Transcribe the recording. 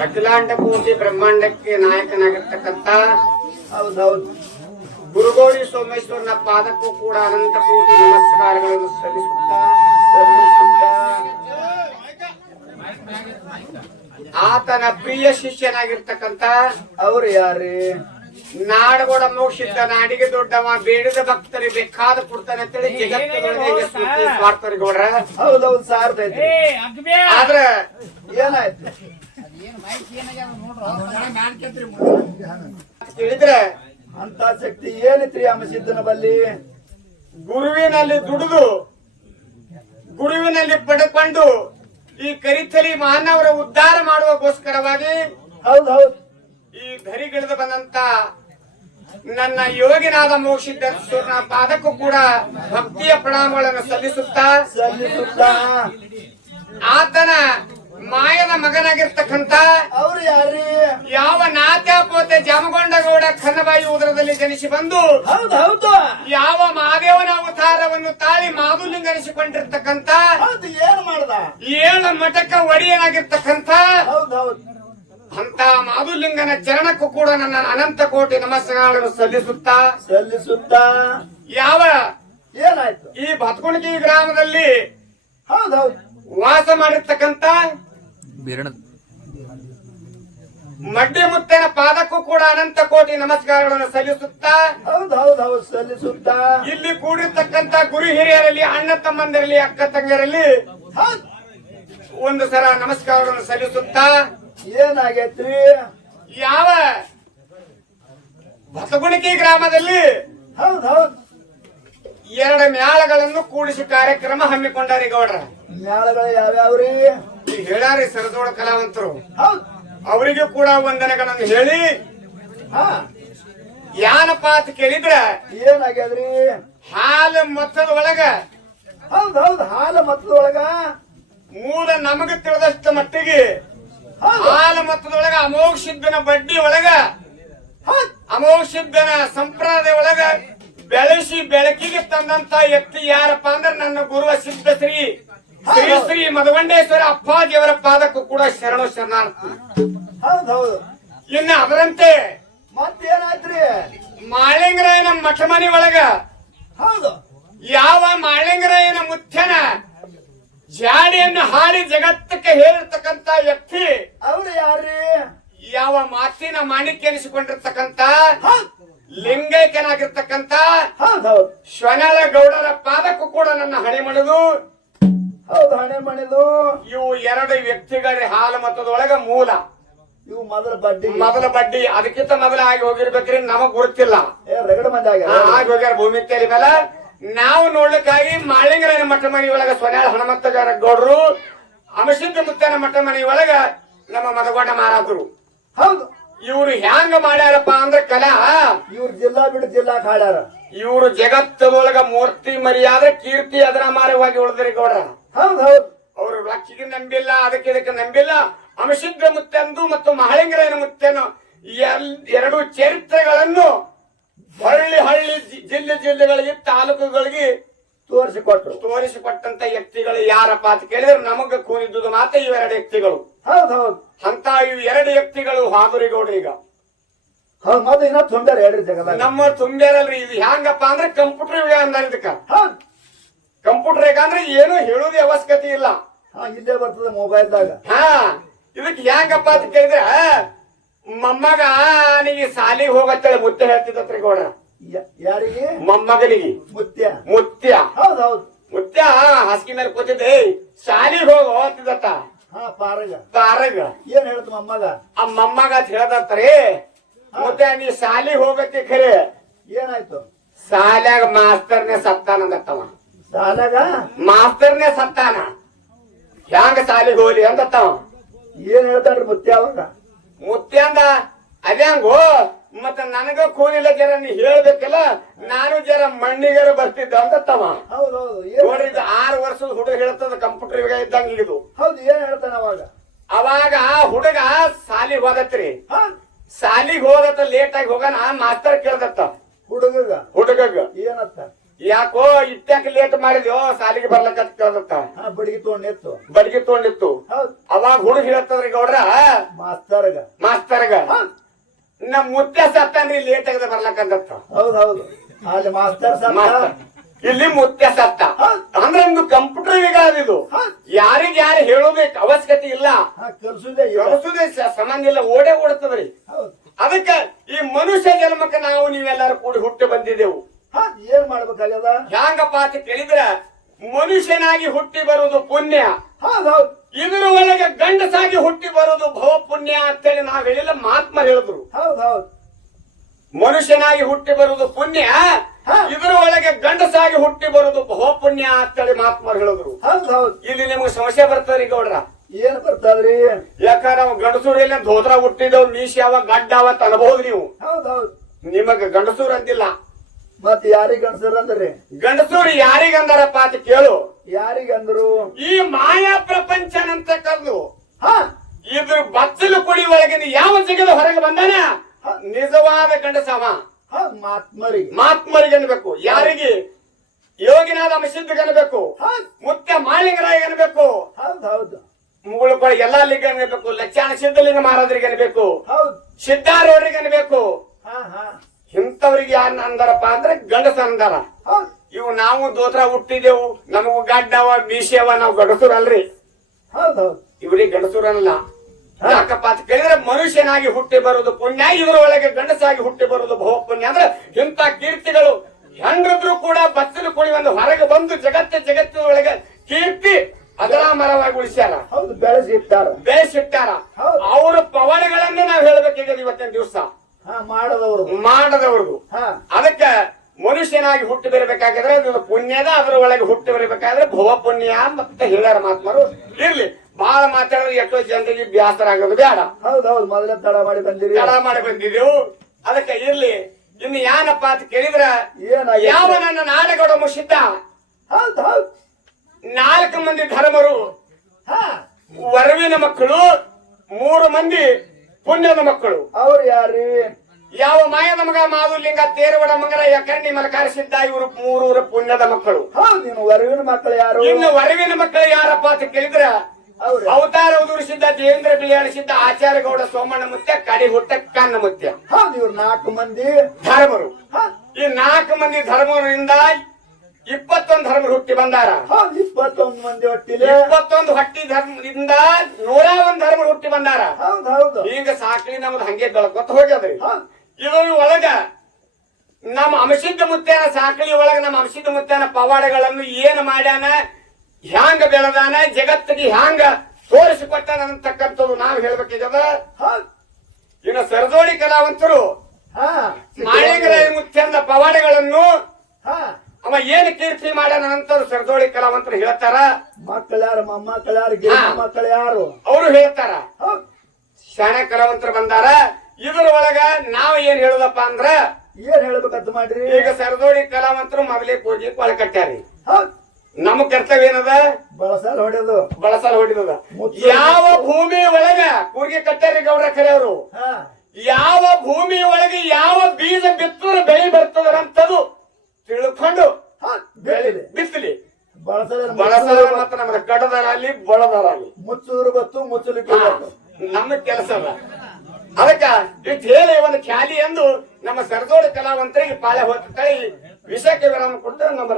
ಅಖಿಲಾಂಡ ಪೂರ್ತಿ ಬ್ರಹ್ಮಾಂಡಕ್ಕೆ ನಾಯಕನಾಗಿರ್ತಕ್ಕಂಥ ಹೌದೌದು ಗುರುಗೋಡಿ ಸೋಮೇಶ್ವರನ ಪಾದಕ್ಕೂ ಕೂಡ ಅನಂತ ಕೋಟಿ ನಮಸ್ಕಾರಗಳನ್ನು ಸಲ್ಲಿಸುತ್ತಾ ಸಲ್ಲಿಸುತ್ತಾ. ಆತನ ಪ್ರಿಯ ಶಿಷ್ಯನಾಗಿರ್ತಕ್ಕಂಥ ಅವ್ರು ಯಾರು? ನಾಡಗೋಡ ಮೋಕ್ಷಿದ್ದ ನಾಡಿಗೆ ದೊಡ್ಡವ ಬೇಡದ ಭಕ್ತರಿಗೆ ಬೇಕಾದ ಕೊಡ್ತಾನೆ ಅಂತೇಳಿ ಜಗತ್ತಿನೊಳಗೆ ಮಾಡ್ತಾರೆ ಗೌಡ್ರ ಹೌದೌದು ಸಾರ್ತೈತಿ ಆದ್ರ ಏನಾಯ್ತು? ತಿಳಿದ್ರೆ ಅಂತ ಶಕ್ತಿ ಏನಿತ್ರಿ ಸಿದ್ದನ ಬಲ್ಲಿ? ಗುರುವಿನಲ್ಲಿ ದುಡಿದು ಗುರುವಿನಲ್ಲಿ ಪಡೆದುಕೊಂಡು ಈ ಕರಿತಲಿ ಮಾನವರ ಉದ್ಧಾರ ಮಾಡುವಗೋಸ್ಕರವಾಗಿ ಹೌದೌದು ಈ ಧರಿಗಿಳಿದು ಬಂದಂತ ನನ್ನ ಯೋಗಿನಾದ ಮೋಕ್ಷಿದ್ದೇಶ್ವರನ ಪಾದಕ್ಕೂ ಕೂಡ ಭಕ್ತಿಯ ಪ್ರಣಾಮಗಳನ್ನು ಸಲ್ಲಿಸುತ್ತಾ ಸಲ್ಲಿಸುತ್ತಾ. ಆತನ ಮಾಯದ ಮಗನಾಗಿರ್ತಕ್ಕಂತ ಅವ್ರು ಯಾರು? ಯಾವ ನಾತ್ಯಾಪೋತೆ ಜಾಮಗೊಂಡಗೌಡ ಖನ್ನಬಾಯಿ ಉದರದಲ್ಲಿ ಜನಿಸಿ ಬಂದು ಹೌದು ಹೌದು. ಯಾವ ಮಹಾದೇವನ ಅವತಾರವನ್ನು ತಾಳಿ ಮಾಧುಲಿಂಗನಿಸಿಕೊಂಡಿರ್ತಕ್ಕಂಥ ಹೌದು ಏನು ಮಾಡ್ದ? ಏಳು ಮಠಕ್ಕ ಒಡೆಯನಾಗಿರ್ತಕ್ಕಂಥ ಹೌದು ಹೌದು. ಅಂತ ಮಾಧುಲಿಂಗನ ಚರಣಕ್ಕೂ ಕೂಡ ನನ್ನ ಅನಂತ ಕೋಟಿ ನಮಸ್ಕಾರಗಳನ್ನು ಸಲ್ಲಿಸುತ್ತಾ ಸಲ್ಲಿಸುತ್ತಾ? ಯಾವ ಏನಾಯ್ತು? ಈ ಬತ್ಕುಣಗಿ ಗ್ರಾಮದಲ್ಲಿ ಹೌದು ಹೌದು. ವಾಸ ಮಾಡಿರ್ತಕ್ಕಂಥ ಬೀರಣ. ಮಡ್ಡಿ ಮುತ್ತನ ಪಾದಕ್ಕೂ ಕೂಡ ಅನಂತ ಕೋಟಿ ನಮಸ್ಕಾರಗಳನ್ನು ಸಲ್ಲಿಸುತ್ತಾ. ಹೌದು ಹೌದು ಹೌದು ಸಲ್ಲಿಸುತ್ತಾ. ಇಲ್ಲಿ ಕೂಡಿರ್ತಕ್ಕಂತ ಗುರು ಹಿರಿಯರಲ್ಲಿ ಅಣ್ಣ ತಮ್ಮಂದಿರಲಿ ಅಕ್ಕ ತಂಗಿಯರಲ್ಲಿ ಹೌದು. ಒಂದು ಸಲ ನಮಸ್ಕಾರಗಳನ್ನು ಸಲ್ಲಿಸುತ್ತಾ. ಏನಾಗೈತ್ರಿ? ಯಾವ ಬಸಗುಣಿಕಿ ಗ್ರಾಮದಲ್ಲಿ ಹೌದು ಹೌದು. ಎರಡು ಮ್ಯಾಳಗಳನ್ನು ಕೂಡಿಸಿ ಕಾರ್ಯಕ್ರಮ ಹಮ್ಮಿಕೊಂಡಾರಿ ಗೌಡ್ರ. ಮ್ಯಾಳಗಳು ಯಾವ್ಯಾವ್ರಿ? ಹೇಳಾರಿ ಸರದೋಳ ಕಲಾವಂತರು. ಅವರಿಗೂ ಕೂಡ ವಂದನೆಗಳನ್ನು ಹೇಳಿ. ಯಾನಪ್ಪ ಅಂತ ಕೇಳಿದ್ರ ಏನಾಗ್ಯದ್ರಿ? ಹಾಲ ಮತ್ತದ ಒಳಗ ಹೌದು ಹೌದು ಮತ್ತದ ಒಳಗ ಮೂಲ ನಮಗ ತಿಳಿದಷ್ಟ ಮಟ್ಟಿಗೆ ಹಾಲ ಹಾಲು ಮೊತ್ತದೊಳಗ ಅಮೋಘ ಸಿದ್ಧನ ಬಡ್ಡಿ ಒಳಗ ಅಮೋಘ ಸಿದ್ಧನ ಸಂಪ್ರದಾಯ ಒಳಗ ಬೆಳೆಸಿ ಬೆಳಕಿಗೆ ತಂದಂತ ವ್ಯಕ್ತಿ ಯಾರಪ್ಪ ಅಂದ್ರೆ ನನ್ನ ಗುರುವ ಸಿದ್ಧ ಶ್ರೀ ಶ್ರೀ ಶ್ರೀ ಮಧುವಂಡೇಶ್ವರ ಅಪ್ಪಾಜಿಯವರ ಪಾದಕ್ಕೂ ಕೂಡ ಶರಣು ಶರಣಾರ್ಥಿ. ಹೌದು ಹೌದು. ಇನ್ನು ಅದರಂತೆ ಮತ್ತೇನಾಯ್ತ್ರಿ? ಮಾಳಿಂಗರಾಯನ ಮಠ ಮನೆ ಒಳಗ ಹೌದು. ಯಾವ ಮಾಳಿಂಗರಾಯನ ಮುತ್ಯನ ಜಾಡಿಯನ್ನು ಹಾಡಿ ಜಗತ್ತಕ್ಕೆ ಹೇಳಿರ್ತಕ್ಕಂತ ವ್ಯಕ್ತಿ ಅವ್ರು ಯಾರ್ರಿ? ಯಾವ ಮಾತಿನ ಮಾಣಿಕ್ಯ ಎನಿಸಿಕೊಂಡಿರ್ತಕ್ಕಂತ ಲಿಂಗೈಕ್ಯನಾಗಿರ್ತಕ್ಕಂತ ಶ್ವನಳ ಗೌಡರ ಪಾದಕ್ಕೂ ಕೂಡ ನನ್ನ ಹಣೆ ಮಣದು ಹೌದು ಹಣೆ ಮಣಿದು ಇವು ಎರಡು ವ್ಯಕ್ತಿಗಳ ಹಾಲು ಮತದೊಳಗ ಮೂಲ. ಇವು ಮೊದಲ ಬಡ್ಡಿ. ಮೊದಲ ಬಡ್ಡಿ ಅದಕ್ಕಿಂತ ಮೊದಲ ಆಗಿ ಹೋಗಿರ್ಬೇಕ್ರಿ ನಮಗ್ ಗೊತ್ತಿಲ್ಲ ರಗಡ ಮಂದಿ ಆಗಿ ಹೋಗ್ಯಾರ ಭೂಮಿ ತೇಲಿ ಮೇಲೆ. ನಾವು ನೋಡ್ಲಿಕ್ಕಾಗಿ ಮಾಳಿಂಗರಾಯನ ಮಠ ಮನೆ ಒಳಗ ಸೊನ್ಯಾಳ ಹನುಮಂತ ಗೌಡರು ಅಮಸಿದ್ಧ ಮುತ್ತನ ಮಠ ಮನೆ ಒಳಗ ನಮ್ಮ ಮದಗೊಂಡ ಮಾರಾದ್ರು ಹೌದು. ಇವ್ರು ಹ್ಯಾಂಗ ಮಾಡ್ಯಾರಪ್ಪ ಅಂದ್ರೆ ಕಲಾ. ಇವ್ರು ಜಿಲ್ಲಾ ಬಿಡು ಜಿಲ್ಲಾ ಕಾಡ್ಯಾರ. ಇವ್ರು ಜಗತ್ತದೊಳಗ ಮೂರ್ತಿ ಮರ್ಯಾದೆ ಕೀರ್ತಿ ಅದರ ಮಾರವಾಗಿ ಉಳಿದ್ರಿ ಗೌಡ್ರ. ಹೌದು ಹೌದು. ಅವರು ಲಕ್ಷಿಗೆ ನಂಬಿಲ್ಲ ಅದಕ್ಕೆ ಇದಕ್ಕೆ ನಂಬಿಲ್ಲ. ಅಮಶಿದ್ರ ಮುತ್ತೆಂದು ಮತ್ತು ಮಹಳಿಂಗರೇನ ಮುತ್ತೆನು ಎರಡು ಚರಿತ್ರೆಗಳನ್ನು ಹಳ್ಳಿ ಹಳ್ಳಿ ಜಿಲ್ಲೆ ಜಿಲ್ಲೆಗಳಿಗೆ ತಾಲೂಕುಗಳಿಗೆ ತೋರಿಸಿಕೊಟ್ರು. ತೋರಿಸಿಕೊಟ್ಟಂತ ವ್ಯಕ್ತಿಗಳು ಯಾರಪ್ಪ ಅಂತ ಕೇಳಿದ್ರೆ ನಮಗ ಕೂರಿದ್ದುದು ಮಾತ್ರ ಇವೆರಡು ವ್ಯಕ್ತಿಗಳು. ಹೌದು ಹೌದು. ಅಂತ ಇವು ಎರಡು ವ್ಯಕ್ತಿಗಳು ಹಾದುರಿಗೌಡ್ರು ಈಗ. ಹೌದು ಮತ್ತೆ ಇನ್ನ ತುಂಬ್ಯಾರ ಹೇಳ್ರಿ ಜಗದಾಗ. ನಮ್ಮ ತುಂಬ್ಯಾರಲ್ರಿ ಇದು ಹ್ಯಾಂಗಪ್ಪ ಅಂದ್ರೆ ಕಂಪ್ಯೂಟರ್ ಅಂದಾರ ಇದಕ್ಕ. ಹೌದು. ಕಂಪ್ಯೂಟರ್ ಯಾಕಂದ್ರೆ ಏನು ಹೇಳೋದು ಅವಶ್ಯಕತೆ ಇಲ್ಲ. ಹಾ ಇಲ್ಲೇ ಬರ್ತದೆ ಮೊಬೈಲ್ದಾಗ ಹಾ ಇದಕ್ಕೆ ಹ್ಯಾಂಗಪ್ಪ ಅಂತ ಕೇಳಿದ್ರೆ ಮೊಮ್ಮಗ ನೀ ಸಾಲಿಗೆ ಹೋಗತ್ತೇಳಿ ಮುತ್ತೆ ಹೇಳ್ತಿದ್ದತ್ರಿ ತ್ರಿಕೋಣ ಯಾರಿಗೆ? ಮೊಮ್ಮಗನಿಗೆ. ಮುತ್ಯ. ಮುತ್ಯ. ಹೌದು ಹೌದು. ಮುತ್ಯ ಹಾಸಿಗೆ ಮೇಲೆ ಕೂತಿದ್ದೆ ಶಾಲಿಗೆ ಹೋಗು ಅಂತಿದ್ದತ್ತ. ಹಾ ಪಾರಗ. ಪಾರಗ. ಏನ್ ಹೇಳ್ತು ಮೊಮ್ಮಗ? ಆ ಮೊಮ್ಮಗ ಅಂತ ಹೇಳ್ದತ್ರಿ ಮುತ್ಯ ನೀ ಶಾಲಿಗೆ ಹೋಗತ್ತೆ ಖರೆ ಏನಾಯ್ತು? ಶಾಲ್ಯಾಗ ಮಾಸ್ತರ್ನೇ ಸತ್ತಾನಂದತ್ತವ. ಸಾಲಾಗ ಮಾಸ್ತರ್ನೇ ಸತ್ತಾನ ಹ್ಯಾಂಗ ಸಾಲಿಗೆ ಹೋಗ್ಲಿ ಅಂದತ್ತವ? ಏನ್ ಹೇಳ್ತಾರ ಮುತ್ಯ ಅವಾಗ? ಮುತ್ಯಾಂದ ಅದ್ಯಾಂಗೋ ಮತ್ತ ನನಗ ಕೂಲಿಲ್ಲ ಜರ ನೀ ಹೇಳ್ಬೇಕಲ್ಲ ನಾನು ಜರ ಮಣ್ಣಿಗರ ಬರ್ತಿದ್ದ ಅಂತ ಹೌದು ಹೌದು ಏನ್ ನೋಡ್ರಿ ಇದು ಆರು ವರ್ಷದ ಹುಡುಗ ಹೇಳ್ತದ ಕಂಪ್ಯೂಟರ್ ಈಗ ಇದ್ದಂಗ ಇದು. ಹೌದು ಏನ್ ಹೇಳ್ತಾನ ಅವಾಗ? ಅವಾಗ ಆ ಹುಡುಗ ಸಾಲಿಗೆ ಹೋದತ್ರಿ. ಹಾ? ಸಾಲಿಗೆ ಹೋದತ್ತ ಲೇಟ್ ಆಗಿ ಹೋಗಣ ಮಾಸ್ತರ್ ಕೇಳ್ದತ್ತ. ಹುಡುಗಗ? ಹುಡುಗಗ. ಏನತ್ತ? ಯಾಕೋ ಇಟ್ಟಾಕ ಲೇಟ್ ಮಾಡಿದ್ಯೋ ಸಾಲಿಗೆ ಬರ್ಲಕ್ಕ ಕೇಳತ್ತ ಬಡಿಗೆ ತೊಗೊಂಡಿತ್ತು ಬಡಿಗೆ ತೊಗೊಂಡಿತ್ತು ಅವಾಗ ಹುಡುಗ ಹೇಳತ್ತದ್ರಿ ಗೌಡ್ರ ಮಾಸ್ತರ್ಗ. ಮಾಸ್ತರ್ಗ. ನಮ್ ಮುತ್ಯ ಸತ್ತಾನ್ರಿ ಲೇಟ್ ಆಗದ ಬರ್ಲಕ್ಕಂದತ್ತ ಹೌದ್ ಹೌದು. ಅಲ್ಲಿ ಮಾಸ್ತರ್ ಸತ್ತ. ಇಲ್ಲಿ ಮುತ್ಯ ಸತ್ತ. ಅಂದ್ರೆ ಒಂದು ಕಂಪ್ಯೂಟರ್ ಈಗ ಅದಿದು ಯಾರಿಗ ಯಾರು ಹೇಳೋದಕ್ಕೆ ಅವಶ್ಯಕತೆ ಇಲ್ಲ. ಕಲ್ಸುದೇ ಸಂಬಂಧ ಇಲ್ಲ ಓಡೇ ಓಡ್ತದ್ರಿ ಅದಕ್ಕೆ ಅದಕ್ಕ ಈ ಮನುಷ್ಯ ಜನ್ಮಕ್ಕೆ ನಾವು ನೀವೆಲ್ಲರೂ ಕೂಡಿ ಹುಟ್ಟಿ ಬಂದಿದ್ದೆವು. ಏನ್ ಮಾಡ್ಬೇಕಾಗ್ಯದ? ಹ್ಯಾಂಗಪ್ಪ ಅಂತ ಕೇಳಿದ್ರ ಮನುಷ್ಯನಾಗಿ ಹುಟ್ಟಿ ಬರೋದು ಪುಣ್ಯ. ಹೌದೌದು ಹೌದ್. ಇದರ ಒಳಗೆ ಗಂಡಸಾಗಿ ಹುಟ್ಟಿ ಬರೋದು ಭವ ಪುಣ್ಯ ಅಂತೇಳಿ ನಾವ್ ಹೇಳಿಲ್ಲ ಮಹಾತ್ಮ ಹೇಳಿದ್ರು. ಹೌದೌದು ಹೌದ್. ಮನುಷ್ಯನಾಗಿ ಹುಟ್ಟಿ ಬರುವುದು ಪುಣ್ಯ. ಇದರ ಒಳಗೆ ಗಂಡಸಾಗಿ ಹುಟ್ಟಿ ಬರುವುದು ಭವ ಪುಣ್ಯ ಅಂತೇಳಿ ಮಹಾತ್ಮರು ಹೇಳಿದ್ರು. ಹೌದ್ ಹೌದ್. ಇಲ್ಲಿ ನಿಮ್ಗೆ ಸಮಸ್ಯೆ ಬರ್ತದ್ರಿ ಗೌಡ್ರ. ಏನ್ ಬರ್ತದ್ರಿ? ಯಾಕಂದ್ರೆ ನಾವು ಗಂಡಸೂರಲ್ಲಿ ಧೋತ್ರ ಹುಟ್ಟಿದವ್ ಮೀಸಿ ಅವ ಗಡ್ಡ ಅವ ಅಂತ ಅನ್ಬಹುದು ನೀವು. ನಿಮಗ ಗಂಡಸೂರ್ ಅಂದಿಲ್ಲ ಮತ್ ಯಾರಿಗ ಅಂದ್ರೆ? ಗಂಡಸೂರು ಯಾರಿಗಂದಾರಪ್ಪ ಅಂತ ಕೇಳು. ಯಾರಿಗಂದ್ರು ಈ ಮಾಯಾ ಪ್ರಪಂಚ ಅಂತ ಕರೆದು ಹಾ. ಇದ್ರ ಬಚ್ಚಲು ಕುಡಿ ಒಳಗಿನ ಯಾವ ಜಗದ ಹೊರಗೆ ಬಂದಾನ? ನಿಜವಾದ ಗಂಡಸವ. ಮಾತ್ಮರಿ ಮಾತ್ಮರಿಗೆ. ಅನ್ಬೇಕು. ಯಾರಿಗೆ? ಯೋಗಿನಾದ ಅಮಸಿದ್ಧಗೆ ಅನ್ಬೇಕು. ಹ. ಮುತ್ಯ ಮಾಲಿಂಗರಾಯ ಅನ್ಬೇಕು. ಹೌದ್ ಹೌದ್. ಮುಗುಳುಗಳು ಎಲ್ಲಾ ಲಿಂಗ ಅನ್ಬೇಕು. ಲಕ್ಷಾಣ ಸಿದ್ಧಲಿಂಗ ಮಹಾರಾಜರಿಗೆ ಅನ್ಬೇಕು. ಹೌದ್. ಸಿದ್ಧಾರವರಿಗೆ ಅನ್ಬೇಕು. ಹಾ ಹಾ. ಇಂಥವ್ರಿಗೆ ಯಾರು ಅಂದಾರಪ್ಪ ಅಂದ್ರೆ ಗಂಡಸ ಅಂದಾರ. ಇವು ನಾವು ದೋತ್ರ ಹುಟ್ಟಿದೆವು ನಮಗೂ ಗಡ್ಡವ ಬೀಸಿಯವ ನಾವು ಗಡಸೂರಲ್ರಿ. ಇವರಿಗೆ ಗಡಸೂರಲ್ಲ ಹೌದ್ ಇವ್ರಿಗೆ ಯಾಕಪ್ಪ ಅಂತ ಕೇಳಿದ್ರೆ ಮನುಷ್ಯನಾಗಿ ಹುಟ್ಟಿ ಬರುವುದು ಪುಣ್ಯ ಇದರೊಳಗೆ ಗಂಡಸಾಗಿ ಹುಟ್ಟಿ ಬರುವುದು ಬಹು ಪುಣ್ಯ. ಅಂದ್ರೆ ಇಂಥ ಕೀರ್ತಿಗಳು ಹೆಂಗಿದ್ರು ಕೂಡ ಬಚ್ಚಲು ಕುಳಿ ಒಂದು ಹೊರಗೆ ಬಂದು ಜಗತ್ತ ಜಗತ್ತಿನೊಳಗೆ ಕೀರ್ತಿ ಅದರ ಮರವಾಗಿ ಉಳಿಸ್ಯಾರ. ಹೌದು ಬೆಳೆಸಿಟ್ಟಾರ. ಹೌದು. ಅವ್ರ ಪವನಗಳನ್ನೇ ನಾವು ಹೇಳ್ಬೇಕೀಗ ಇವತ್ತಿನ ದಿವಸ. ಮಾಡದವ್ರದು ಹಾ. ಅದಕ್ಕ ಮನುಷ್ಯನಾಗಿ ಹುಟ್ಟು ಬರಬೇಕಾಗಿದ್ರೆ ಅದು ಪುಣ್ಯದ ಅದರ ಒಳಗೆ ಹುಟ್ಟು ಬರಬೇಕಾದ್ರೆ ಭವ ಪುಣ್ಯ ಮತ್ತೆ ಹೇಳ್ಯಾರ ಮಾತ್ಮರು ಇರ್ಲಿ ಬಹಳ ಮಾತಾಡಿದ್ರೆ ಎಷ್ಟೋ ಜನರಿಗೆ ಬ್ಯಾಸರ ಆಗೋದು ಬೇಡ. ಹೌದೌದು ಹೌದ್ ಮೊದಲೇ ತಡ ಮಾಡಿ ಬಂದಿರಿ. ತಡ ಮಾಡಿ ಬಂದಿದ್ದೆವು ಅದಕ್ಕೆ ಇರ್ಲಿ ಇನ್ನು ಯಾನಪ್ಪ ಅಂತ ಕೇಳಿದ್ರ ಏನ ಯಾವ ನನ್ನ ನಾಡಗೌಡ ಮುಷಿದ್ದ ಹೌದು ಹೌದ್. ನಾಲ್ಕು ಮಂದಿ ಧರ್ಮರು. ಹಾ. ವರವಿನ ಮಕ್ಕಳು ಮೂರು ಮಂದಿ ಪುಣ್ಯದ ಮಕ್ಕಳು. ಅವ್ರು ಯಾರಿ? ಯಾವ ಮಾಯದ ಮಗ ಮಾಧುಲಿಂಗ ತೇರುವಡ ಮಂಗರ ಯಕರ್ಣಿ ಮಲಕಾರಿಸಿದ್ದ ಇವರು ಮೂರೂರು ಪುಣ್ಯದ ಮಕ್ಕಳು. ಹೌದು ನೀನು ವರವಿನ ಮಕ್ಕಳು ಯಾರು? ಇನ್ನು ವರವಿನ ಮಕ್ಕಳು ಯಾರಪ್ಪ ಅಂತ ಕೇಳಿದ್ರ ಅವತಾರ ಉದುರಿಸಿದ್ದ ದೇವೇಂದ್ರ ಬಿಳಿಯಾಳಿಸಿದ್ದ ಆಚಾರ್ಯ ಗೌಡ ಸೋಮಣ್ಣ ಮುತ್ಯ ಕಡಿ ಹುಟ್ಟ ಕಣ್ಣ ಮುತ್ಯ. ಹೌದು ಇವ್ರು ನಾಲ್ಕು ಮಂದಿ. ಧರ್ಮರು. ಈ ನಾಲ್ಕು ಮಂದಿ ಧರ್ಮರಿಂದ ಇಪ್ಪತ್ತೊಂದು ಧರ್ಮರು ಹುಟ್ಟಿ ಬಂದಾರ. ಹೌದು ಇಪ್ಪತ್ತೊಂದು ಮಂದಿ ಹೊಟ್ಟಿ ಇಪ್ಪತ್ತೊಂದು ಹಟ್ಟಿ ಧರ್ಮದಿಂದ ನೂರ ಒಂದು ಧರ್ಮರು ಹುಟ್ಟಿ ಬಂದಾರ. ಹೌದು ಹೌದು. ಈಗ ಸಾಕಲಿ ನಮ್ದು ಹಂಗೆ ಬೆಳಕೊತ್ತ ಹೋಗ್ಯದ್ರಿ. ಇದ್ರ ಒಳಗ ನಮ್ಮ ಅಂಶಿದ್ದ ಮುತ್ತೇನ ಸಾಕಳಿ ಒಳಗ ನಮ್ಮ ಅಂಶಿದ್ದ ಮುತ್ತೇನ ಪವಾಡಗಳನ್ನು ಏನು ಮಾಡ್ಯಾನ? ಹ್ಯಾಂಗ ಬೆಳೆದಾನ? ಜಗತ್ತಿಗೆ ಹ್ಯಾಂಗ ತೋರಿಸಿಕೊಟ್ಟಾನ ಅಂತಕ್ಕಂಥದ್ದು ನಾವು ಹೇಳ್ಬೇಕಿದ್ದ ಇನ್ನು ಸರದೋಳಿ ಕಲಾವಂತರು ಹಾ. ಮಾಳಿಂಗರಾಯ ಮುತ್ಯಂದ ಪವಾಡಗಳನ್ನು ಹಾ. ಅವ ಏನ್ ಕೀರ್ತಿ ಮಾಡ್ಯಾನ ಅಂತ ಸರದೋಳಿ ಕಲಾವಂತರು ಹೇಳ್ತಾರ. ಮಕ್ಕಳ್ಯಾರು ಯಾರು? ಮಕ್ಕಳ ಯಾರು? ಅವರು ಹೇಳ್ತಾರ. ಶಾಣೆ ಕಲಾವಂತರು ಬಂದಾರ. ಇದ್ರ ಒಳಗ ನಾವ್ ಏನ್ ಹೇಳುದಪ್ಪ ಅಂದ್ರ ಏನ್ ಹೇಳ್ಬೇಕಂತ ಮಾಡ್ರಿ? ಈಗ ಸರದೋಡಿ ಕಲಾವಂತರು ಮಗಲಿ ಪೂಜೆ ಕೊಳ ಕಟ್ಟ್ಯಾರಿ. ನಮ್ಮ ಕರ್ತವ್ಯ ಏನದ? ಬಳಸಲ್ ಹೊಡೆದು ಬಳಸಲ್ ಹೊಡೆದದ ಯಾವ ಭೂಮಿ ಒಳಗ ಕೂರ್ಗೆ ಕಟ್ಟ್ಯಾರಿ ಗೌಡ್ರ ಖರೆ ಅವರು? ಹಾ. ಯಾವ ಭೂಮಿ ಒಳಗೆ ಯಾವ ಬೀಜ ಬಿತ್ತದ ಬೆಳೆ ಬರ್ತದ ಅಂತದು ತಿಳ್ಕೊಂಡು ಬಿತ್ತಲಿ. ಬಳಸದ ಮಾತ್ರ ನಮ್ಗೆ ಕಡದರ ಅಲ್ಲಿ ಬಳದರ ಅಲ್ಲಿ ಮುಚ್ಚೂರು ಬತ್ತು ಮುಚ್ಚಲಿಕ್ಕೆ ನಮ್ಗೆ ನಮ್ಮ ಕೆಲಸ ಅದ ಅದಕ್ಕ ಹೇಳಿ ಒಂದು ಖ್ಯಾಲಿ ಎಂದು ನಮ್ಮ ಸರದೋಳ ಕಲಾವಂತರಿಗೆ ಪಾಳೆ ಹೊತ್ತ ವಿಷಕ್ಕೆ ವಿರಾಮ ಕೊಟ್ಟು ನಮ್ಮ